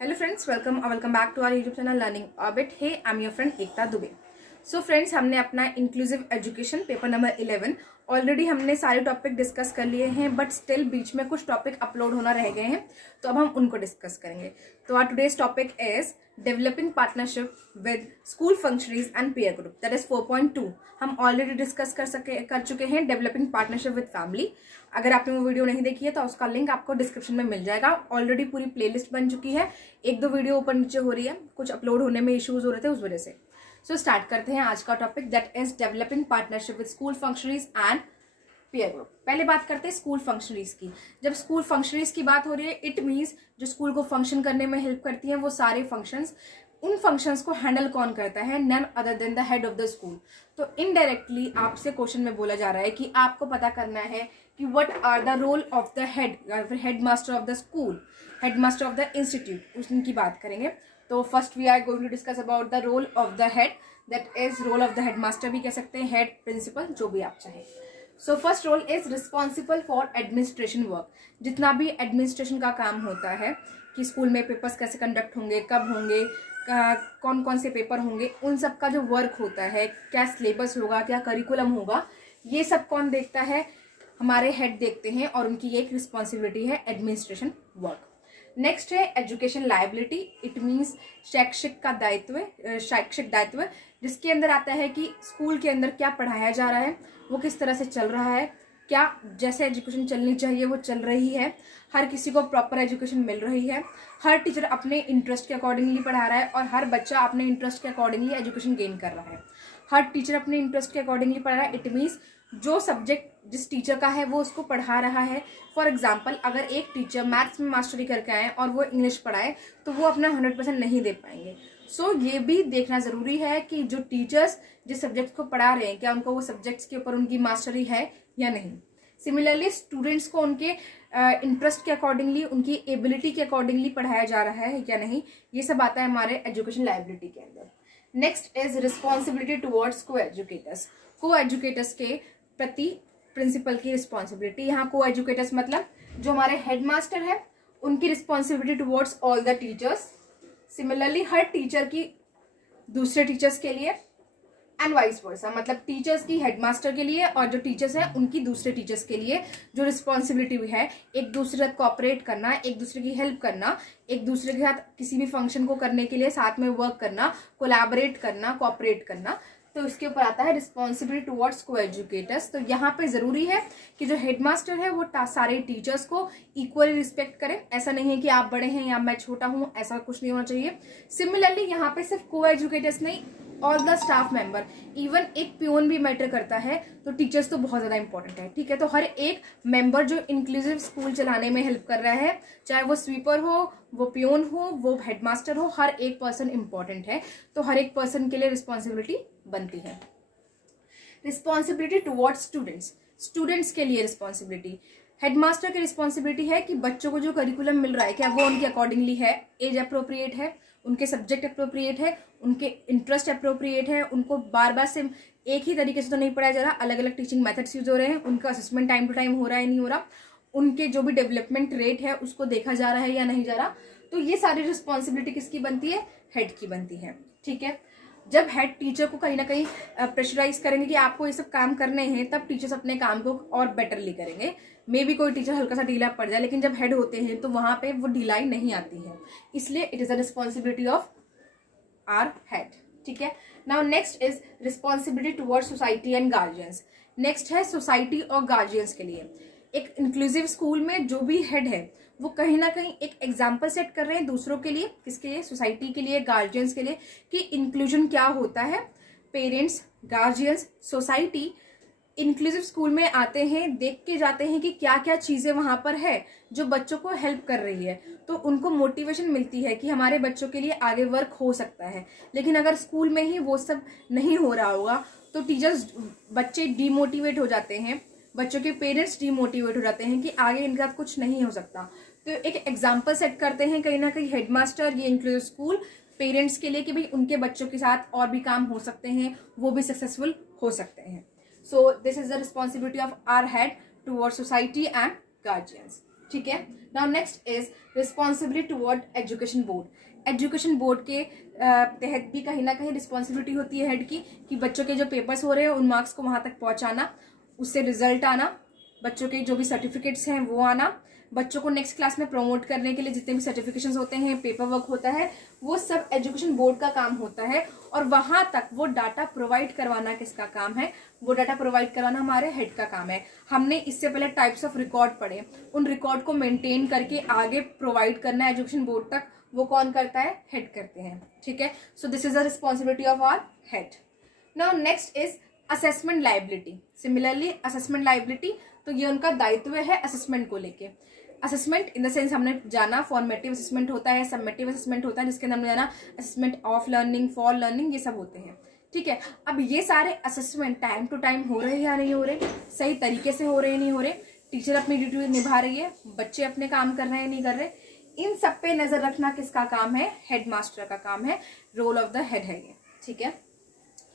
Hello friends, welcome back to our YouTube channel Learning Orbit. Hey, I'm your friend Ekta Dubey. So friends, हमने अपना inclusive education paper number 11 already हमने सारे topic discuss कर लिए हैं, but still बीच में कुछ टॉपिक अपलोड होना रह गए हैं, तो अब हम उनको डिस्कस करेंगे. तो our today's topic is developing partnership with school functionaries and peer group, that is 4.2. हम ऑलरेडी डिस्कस कर चुके हैं डेवलपिंग पार्टनरशिप विद फैमिली. अगर आपने वो वीडियो नहीं देखी है तो उसका लिंक आपको डिस्क्रिप्शन में मिल जाएगा. ऑलरेडी पूरी प्लेलिस्ट बन चुकी है, एक दो वीडियो ऊपर नीचे हो रही है, कुछ अपलोड होने में इश्यूज हो रहे थे उस वजह से. सो स्टार्ट करते हैं आज का topic, that is developing partnership with school functionaries and peer group. पहले बात करते हैं स्कूल फंक्शनरीज की. जब स्कूल फंक्शनरीज की बात हो रही है, इट मीन्स जो स्कूल को फंक्शन करने में हेल्प करती हैं वो सारे फंक्शंस. उन फंक्शंस को हैंडल कौन करता है? None other than the head of the school. तो इनडायरेक्टली आपसे क्वेश्चन में बोला जा रहा है कि आपको पता करना है कि what are the role of the head या फिर head master of the school, head master of the institute, उनकी बात करेंगे. तो first we are going to discuss about the role of the head, that is role of the head master भी कह सकते हैं, हेड, प्रिंसिपल, जो भी आप चाहें. So first role is responsible for administration work. जितना भी एडमिनिस्ट्रेशन का काम होता है कि स्कूल में पेपर्स कैसे कंडक्ट होंगे, कब होंगे, कौन कौन से पेपर होंगे, उन सब का जो वर्क होता है, क्या सिलेबस होगा, क्या करिकुलम होगा, ये सब कौन देखता है? हमारे हेड देखते हैं, और उनकी एक रिस्पॉन्सिबिलिटी है एडमिनिस्ट्रेशन वर्क. नेक्स्ट है एजुकेशन लायबिलिटी. इट मीन्स शैक्षिक दायित्व, जिसके अंदर आता है कि स्कूल के अंदर क्या पढ़ाया जा रहा है, वो किस तरह से चल रहा है, क्या जैसे एजुकेशन चलनी चाहिए वो चल रही है, हर किसी को प्रॉपर एजुकेशन मिल रही है, हर टीचर अपने इंटरेस्ट के अकॉर्डिंगली पढ़ा रहा है और हर बच्चा अपने इंटरेस्ट के अकॉर्डिंगली एजुकेशन गेन कर रहा है. हर टीचर अपने इंटरेस्ट के अकॉर्डिंगली पढ़ा रहा है. इट मीन्स जो सब्जेक्ट जिस टीचर का है वो उसको पढ़ा रहा है. फॉर एग्जाम्पल, अगर एक टीचर मैथ्स में मास्टरी करके आए और वो इंग्लिश पढ़ाए तो वो अपना 100% नहीं दे पाएंगे. सो ये भी देखना जरूरी है कि जो टीचर्स जिस सब्जेक्ट को पढ़ा रहे हैं, क्या उनको वो सब्जेक्ट्स के ऊपर उनकी मास्टरी है या नहीं. सिमिलरली स्टूडेंट्स को उनके इंटरेस्ट के अकॉर्डिंगली, उनकी एबिलिटी के अकॉर्डिंगली पढ़ाया जा रहा है या नहीं, ये सब आता है हमारे एजुकेशन लायबिलिटी के अंदर. नेक्स्ट इज रिस्पॉन्सिबिलिटी टुवर्ड्स को एजुकेटर्स. को एजुकेटर्स के प्रति प्रिंसिपल की रिस्पॉन्सिबिलिटी. यहाँ को एजुकेटर्स मतलब जो हमारे हेड मास्टर है उनकी responsibility towards all the teachers. Similarly her teacher की दूसरे टीचर्स के लिए, एंड वाइस वर्सा, मतलब टीचर्स की हेडमास्टर के लिए और जो टीचर्स हैं उनकी दूसरे टीचर्स के लिए जो रिस्पॉन्सिबिलिटी है, एक दूसरे के साथ कोऑपरेट करना, एक दूसरे की हेल्प करना, एक दूसरे के साथ किसी भी फंक्शन को करने के लिए साथ में वर्क करना, कोलैबोरेट करना, कोऑपरेट करना. तो इसके ऊपर आता है रिस्पॉन्सिबिलिटी टुवर्ड्स को एजुकेटर्स. तो यहाँ पे जरूरी है कि जो हेडमास्टर है वो सारे टीचर्स को इक्वली रिस्पेक्ट करे. ऐसा नहीं है कि आप बड़े हैं या मैं छोटा हूँ, ऐसा कुछ नहीं होना चाहिए. सिमिलरली यहाँ पे सिर्फ को एजुकेटर्स नहीं, all the staff member, even एक पियोन भी मैटर करता है. तो टीचर्स तो बहुत ज्यादा इंपॉर्टेंट है, ठीक है. तो हर एक मेंबर जो इंक्लूसिव स्कूल चलाने में हेल्प कर रहा है, चाहे वो स्वीपर हो, वो पियोन हो, वो हेडमास्टर हो, हर एक पर्सन इंपॉर्टेंट है. तो हर एक पर्सन के लिए रिस्पॉन्सिबिलिटी बनती है. Responsibility towards students. स्टूडेंट्स के लिए रिस्पॉन्सिबिलिटी, हेडमास्टर की रिस्पॉन्सिबिलिटी है कि बच्चों को जो करिकुलम मिल रहा है क्या वो उनके अकॉर्डिंगली है, एज अप्रोप्रिएट है, उनके सब्जेक्ट अप्रोप्रिएट है, उनके इंटरेस्ट अप्रोप्रिएट है, उनको बार बार से एक ही तरीके से तो नहीं पढ़ाया जा रहा, अलग अलग टीचिंग मेथड्स यूज हो रहे हैं, उनका असेसमेंट टाइम टू टाइम हो रहा है नहीं हो रहा, उनके जो भी डेवलपमेंट रेट है उसको देखा जा रहा है या नहीं जा रहा. तो ये सारी रिस्पॉन्सिबिलिटी किसकी बनती है? हेड की बनती है, ठीक है. जब हेड टीचर को कहीं ना कहीं प्रेशराइज करेंगे कि आपको ये सब काम करने हैं, तब टीचर्स अपने काम को और बेटरली करेंगे. मे बी कोई टीचर हल्का सा ढीला पड़ जाए, लेकिन जब हेड होते हैं तो वहां पे वो ढिलाई नहीं आती है. इसलिए it is a responsibility of our head, ठीक है. Now next is responsibility towards society and guardians. Next है सोसाइटी और गार्जियंस के लिए. एक इंक्लूसिव स्कूल में जो भी हेड है वो कहीं ना कहीं एक एग्जाम्पल सेट कर रहे हैं दूसरों के लिए. किसके लिए? सोसाइटी के लिए, गार्जियंस के लिए, कि इंक्लूजन क्या होता है. Parents, guardians, society inclusive school में आते हैं, देख के जाते हैं कि क्या क्या चीजें वहां पर है जो बच्चों को हेल्प कर रही है. तो उनको मोटिवेशन मिलती है कि हमारे बच्चों के लिए आगे वर्क हो सकता है. लेकिन अगर स्कूल में ही वो सब नहीं हो रहा होगा तो टीचर्स, बच्चे डिमोटिवेट हो जाते हैं, बच्चों के पेरेंट्स डिमोटिवेट हो जाते हैं कि आगे इनके साथ कुछ नहीं हो सकता. तो एक एग्जाम्पल सेट करते हैं कहीं ना कहीं हेडमास्टर, ये इंक्लूसिव स्कूल, पेरेंट्स के लिए कि भाई उनके बच्चों के साथ और भी काम हो सकते हैं, वो भी सक्सेसफुल हो सकते हैं. So this is the responsibility of our head towards society and guardians. ठीक है। Now next is responsibility toward education board. Education board के तहत भी कहीं ना कहीं रिस्पॉन्सिबिलिटी होती है हेड की, कि बच्चों के जो पेपर्स हो रहे हैं उन मार्क्स को वहां तक पहुंचाना, उससे रिजल्ट आना, बच्चों के जो भी सर्टिफिकेट्स हैं वो आना, बच्चों को नेक्स्ट क्लास में प्रमोट करने के लिए जितने भी सर्टिफिकेशंस होते हैं, पेपर वर्क होता है, वो सब एजुकेशन बोर्ड का काम होता है। और वहां तक वो डाटा प्रोवाइड करवाना किसका काम है? वो डाटा प्रोवाइड करवाना हमारे हेड का काम है। हमने इससे पहले टाइप्स ऑफ रिकॉर्ड पढ़े, उन रिकॉर्ड को मेंटेन करके आगे प्रोवाइड करना एजुकेशन बोर्ड तक, वो कौन करता है? हेड करते हैं, ठीक है। So this is the responsibility of our head. Now next is assessment liability. Similarly assessment liability, तो ये उनका दायित्व है असेसमेंट को लेके। असेसमेंट इन द सेंस हमने जाना फॉर्मेटिव असेसमेंट होता है, सबमेटिव असेसमेंट होता है, जिसके अंदर हमने जाना assessment of learning, for learning, ये सब होते हैं, ठीक है। अब ये सारे असेसमेंट टाइम टू टाइम हो रहे हैं या नहीं हो रहे, सही तरीके से हो रहे हैं नहीं हो रहे, टीचर अपनी ड्यूटी निभा रही है, बच्चे अपने काम कर रहे हैं नहीं कर रहे, इन सब पे नजर रखना किसका काम है? हेड मास्टर का काम है, रोल ऑफ द हेड है ये, ठीक है।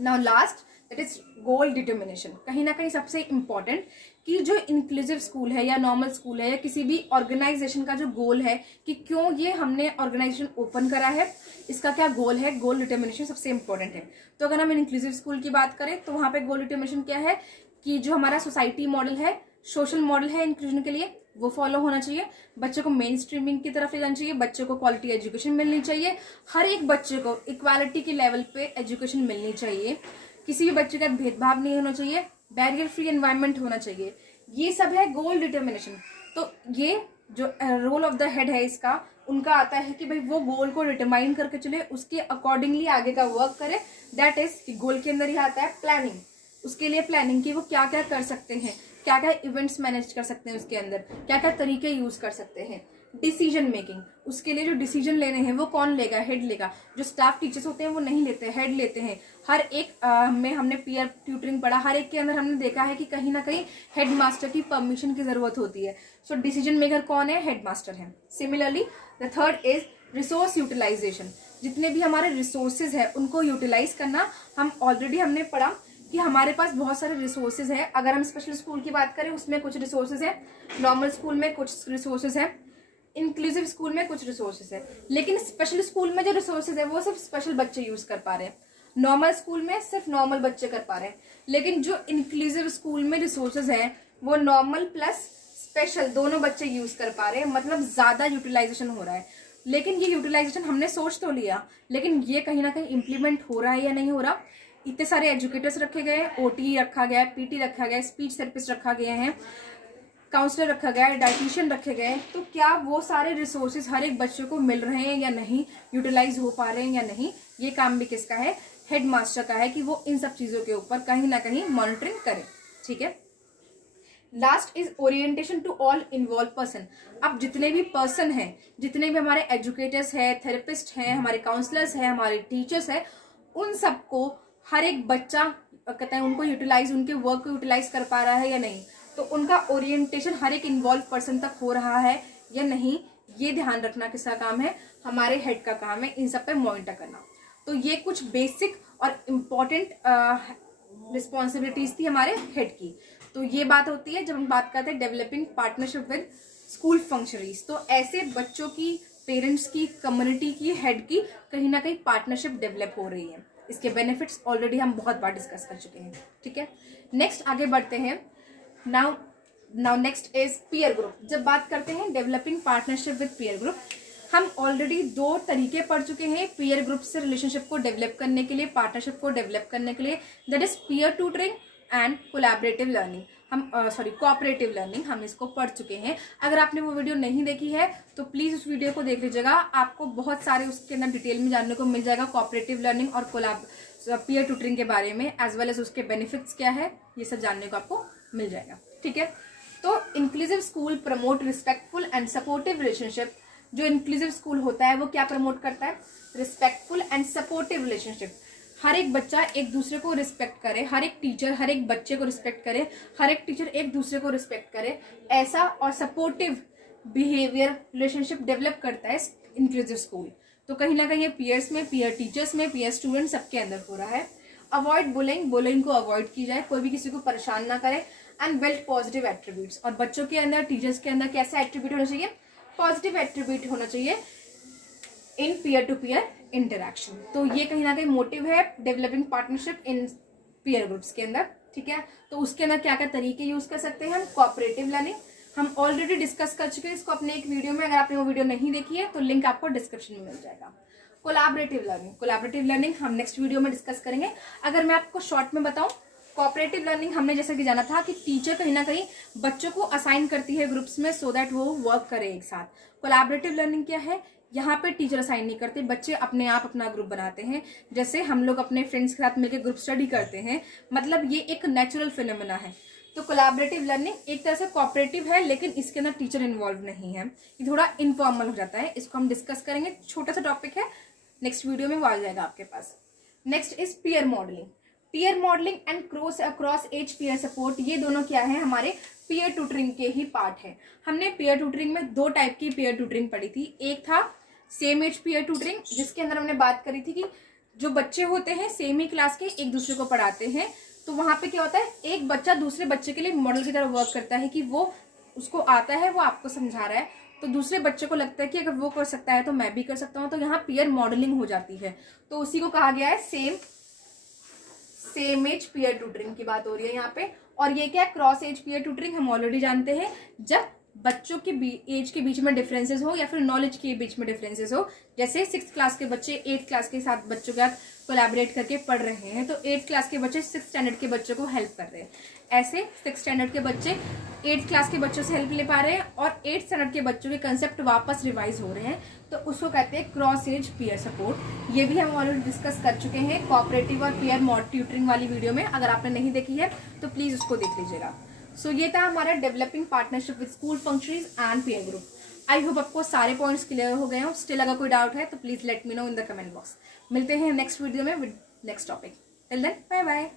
Now last that is goal determination. कहीं ना कहीं सबसे इंपॉर्टेंट कि जो इंक्लूसिव स्कूल है या नॉर्मल स्कूल है या किसी भी ऑर्गेनाइजेशन का जो गोल है कि क्यों ये हमने ऑर्गेनाइजेशन ओपन करा है, इसका क्या गोल है, गोल डिटर्मिनेशन सबसे इंपॉर्टेंट है। तो अगर हम इंक्लूसिव स्कूल की बात करें तो वहां पे गोल डिटर्मिनेशन क्या है कि जो हमारा सोसाइटी मॉडल है, सोशल मॉडल है इंक्लूजन के लिए, वो फॉलो होना चाहिए, बच्चे को मेन स्ट्रीमिंग की तरफ ले जाना चाहिए, बच्चे को क्वालिटी एजुकेशन मिलनी चाहिए, हर एक बच्चे को इक्वालिटी के लेवल पे एजुकेशन मिलनी चाहिए, किसी भी बच्चे का भेदभाव नहीं होना चाहिए, बैरियर फ्री एनवायरनमेंट होना चाहिए, ये सब है गोल डिटर्मिनेशन। तो ये जो रोल ऑफ द हेड है इसका, उनका आता है कि भाई वो गोल को डिटरमाइन करके चले, उसके अकॉर्डिंगली आगे का वर्क करे। दैट इज गोल के अंदर ही आता है प्लानिंग, उसके लिए प्लानिंग की वो क्या क्या कर सकते हैं, क्या क्या इवेंट्स मैनेज कर सकते हैं, उसके अंदर क्या क्या तरीके यूज कर सकते हैं। डिसीजन मेकिंग, उसके लिए जो डिसीजन लेने हैं वो कौन लेगा? हेड लेगा। जो स्टाफ टीचर्स होते हैं वो नहीं लेते, हेड लेते हैं। हर एक में हमने पीयर ट्यूटरिंग पढ़ा, हर एक के अंदर हमने देखा है कि कहीं ना कहीं हेड मास्टर की परमिशन की जरूरत होती है। सो डिसीजन मेकर कौन है? हेड मास्टर है। Similarly the third is resource utilization. जितने भी हमारे रिसोर्सेज है उनको यूटिलाइज करना। हम ऑलरेडी हमने पढ़ा कि हमारे पास बहुत सारे रिसोर्सेज है। अगर हम स्पेशल स्कूल की बात करें उसमें कुछ रिसोर्सेज है, नॉर्मल स्कूल में कुछ रिसोर्सेज है, इंक्लूसिव स्कूल में कुछ रिसोर्सेज है। लेकिन स्पेशल स्कूल में जो रिसोर्सेज है वो सिर्फ स्पेशल बच्चे यूज कर पा रहे हैं, नॉर्मल स्कूल में सिर्फ नॉर्मल बच्चे कर पा रहे हैं। लेकिन जो इंक्लूसिव स्कूल में रिसोर्सेज है वो नॉर्मल प्लस स्पेशल दोनों बच्चे यूज कर पा रहे हैं, मतलब ज्यादा यूटिलाइजेशन हो रहा है। लेकिन ये यूटिलाइजेशन हमने सोच तो लिया, लेकिन ये कहीं ना कहीं इम्प्लीमेंट हो रहा है या नहीं हो रहा। इतने सारे एजुकेटर्स रखे गए, ओटी रखा गया, पीटी रखा गया, स्पीच थेरेपिस्ट रखा गया है, काउंसलर रखा गया है, डाइटिशियन रखे गए, तो क्या वो सारे रिसोर्सेज हर एक बच्चे को मिल रहे हैं या नहीं, यूटिलाइज हो पा रहे हैं या नहीं? ये काम भी किसका है? हेड मास्टर का है कि वो इन सब चीजों के ऊपर कहीं ना कहीं मॉनिटरिंग करे, ठीक है। Last is orientation to all involve person. अब जितने भी पर्सन हैं, जितने भी हमारे एजुकेटर्स हैं, थेरेपिस्ट हैं, हमारे काउंसलर्स हैं, हमारे टीचर्स हैं, उन सबको हर एक बच्चा कहते हैं उनको यूटिलाइज, उनके वर्क को यूटिलाइज कर पा रहा है या नहीं, तो उनका ओरिएंटेशन हर एक इन्वॉल्व पर्सन तक हो रहा है या नहीं, ये ध्यान रखना किसका काम है? हमारे हेड का काम है, इन सब पे मॉनिटर करना। तो ये कुछ बेसिक और इम्पोर्टेंट रिस्पॉन्सिबिलिटीज थी हमारे हेड की। तो ये बात होती है जब हम बात करते हैं developing partnership with school functionaries. तो ऐसे बच्चों की, पेरेंट्स की, कम्युनिटी की, हेड की कहीं ना कहीं पार्टनरशिप डेवलप हो रही है। इसके बेनिफिट्स ऑलरेडी हम बहुत बार डिस्कस कर चुके हैं, ठीक है। नेक्स्ट आगे बढ़ते हैं। Now next is peer group. जब बात करते हैं developing partnership with peer group, हम ऑलरेडी 2 तरीके पढ़ चुके हैं पीयर ग्रुप से रिलेशनशिप को डेवलप करने के लिए, पार्टनरशिप को डेवलप करने के लिए। That is peer tutoring and collaborative learning. हम कोऑपरेटिव लर्निंग हम इसको पढ़ चुके हैं। अगर आपने वो वीडियो नहीं देखी है तो प्लीज उस वीडियो को देख लीजिएगा, आपको बहुत सारे उसके अंदर डिटेल में जानने को मिल जाएगा कोऑपरेटिव लर्निंग और पीयर ट्यूटरिंग के बारे में, एज वेल एज उसके बेनिफिट्स क्या है, ये सब जानने को आपको मिल जाएगा, ठीक है। तो inclusive school promote respectful and supportive relationship. जो इंक्लूसिव स्कूल होता है वो क्या प्रमोट करता है? Respectful and supportive relationship. हर एक बच्चा एक दूसरे को रिस्पेक्ट करे, हर एक टीचर हर एक बच्चे को रिस्पेक्ट करे, हर एक टीचर एक दूसरे को रिस्पेक्ट करे, ऐसा और सपोर्टिव बिहेवियर रिलेशनशिप डेवलप करता है इंक्लूसिव स्कूल। तो कहीं ना कहीं पीयर्स में, पीयर टीचर्स में, पीयर स्टूडेंट सबके अंदर हो रहा है। अवॉइड बुलिंग, बुलिंग को अवॉइड की जाए, कोई भी किसी को परेशान ना करे। And build positive attributes. और बच्चों के अंदर, टीचर्स के अंदर कैसा एट्रीब्यूट होना चाहिए? पॉजिटिव एट्रीब्यूट होना चाहिए इन पीयर टू पीयर इंटरेक्शन। तो ये कहीं ना कहीं मोटिव है developing partnership in peer groups के अंदर, ठीक है। तो उसके अंदर क्या क्या तरीके यूज कर सकते हैं हम? कोऑपरेटिव लर्निंग हम ऑलरेडी डिस्कस कर चुके हैं इसको अपने एक वीडियो में, अगर आपने वो वीडियो नहीं देखी है तो लिंक आपको डिस्क्रिप्शन में मिल जाएगा। कोलैबोरेटिव लर्निंग हम नेक्स्ट वीडियो में डिस्कस करेंगे। अगर मैं आपको शॉर्ट में बताऊं, कोऑपरेटिव लर्निंग हमने जैसे कि जाना था कि टीचर कहीं ना कहीं बच्चों को असाइन करती है ग्रुप्स में सो दैट वो वर्क करे एक साथ। कोलैबोरेटिव लर्निंग क्या है? यहाँ पे टीचर असाइन नहीं करते, बच्चे अपने आप अपना ग्रुप बनाते हैं। जैसे हम लोग अपने फ्रेंड्स के साथ मिलकर ग्रुप स्टडी करते हैं, मतलब ये एक नेचुरल फिनोमेना है। तो कोलैबोरेटिव लर्निंग एक तरह से कोऑपरेटिव है, लेकिन इसके अंदर टीचर इन्वॉल्व नहीं है, ये थोड़ा इनफॉर्मल हो जाता है। इसको हम डिस्कस करेंगे, छोटा सा टॉपिक है, नेक्स्ट वीडियो में वो आ जाएगा आपके पास। Next is peer modelling. Peer modelling and cross age peer support, ये दोनों क्या है? हमारे पीयर ट्यूटरिंग के ही पार्ट है। हमने पीयर ट्यूटरिंग में दो टाइप की पीयर ट्यूटरिंग पढ़ी थी। एक था सेम एज पीयर ट्यूटरिंग, जिसके अंदर हमने बात करी थी कि जो बच्चे होते हैं सेम ही क्लास के एक दूसरे को पढ़ाते हैं, तो वहां पे क्या होता है, एक बच्चा दूसरे बच्चे के लिए मॉडल की तरह वर्क करता है कि वो उसको आता है, वो आपको समझा रहा है, तो दूसरे बच्चे को लगता है कि अगर वो कर सकता है तो मैं भी कर सकता हूँ। तो यहाँ पीयर मॉडलिंग हो जाती है। तो उसी को कहा गया है सेम एज पीयर ट्यूटरिंग की बात हो रही है यहाँ पे। और ये क्या है? क्रॉस एज पीयर ट्यूटरिंग हम ऑलरेडी जानते हैं, जब बच्चों के एज के बीच में डिफरेंसेस हो या फिर नॉलेज के बीच में डिफरेंसेस हो। जैसे 6th क्लास के बच्चे 8th क्लास के साथ बच्चों के साथ कोलैबोरेट करके पढ़ रहे हैं, तो 8th क्लास के बच्चे 6th स्टैंडर्ड के बच्चों को हेल्प कर रहे हैं। ऐसे 6th स्टैंडर्ड के बच्चे 8th क्लास के बच्चों से हेल्प ले पा रहे हैं और 8th स्टैंडर्ड के बच्चों के कंसेप्ट वापस रिवाइज हो रहे हैं, तो उसको कहते हैं क्रॉस एज पीयर सपोर्ट। ये भी हम ऑलरेडी डिस्कस कर चुके हैं कोऑपरेटिव और पीयर मॉड ट्यूटरिंग वाली वीडियो में। अगर आपने नहीं देखी है तो प्लीज उसको देख लीजिएगा। सो ये था हमारा developing partnership with school functions and peer group. I hope आपको सारे पॉइंट्स क्लियर हो गए हो। स्टिल अगर कोई डाउट है तो please let me know in the comment box. मिलते हैं नेक्स्ट वीडियो में with next topic. Till then bye bye.